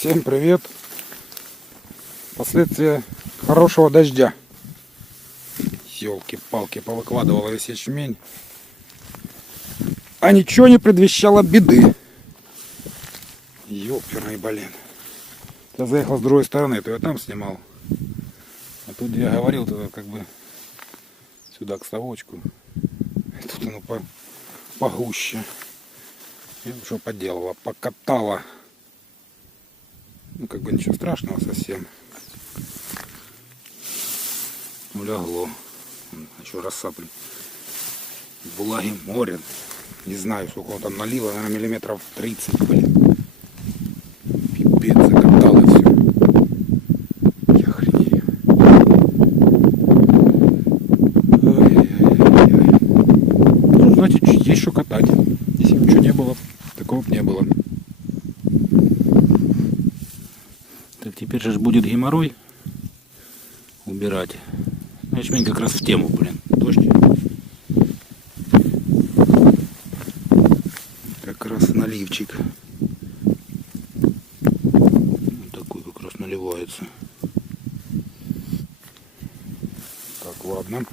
Всем привет! Последствия хорошего дождя. Ёлки-палки, повыкладывала весь ячмень. А ничего не предвещало беды. Ёперный, блин. Я заехал с другой стороны, то я там снимал. А тут я говорил, туда как бы сюда к совочку. И тут оно погуще. И что поделала, покатала. Ну как бы ничего страшного совсем. Улягло. Еще рассыпали. Влаги море. Не знаю, сколько он там налило, наверное, миллиметров 30, блин. Пипец, закатало все. Я охренею. Ай-яй-яй-яй. Ну, значит, есть что катать. Если бы ничего не было, такого бы не было. Так, теперь же будет геморрой убирать. Ячмень как раз в тему, блин. Дождь. Как раз наливчик. Вот такой как раз наливается. Так, ладно.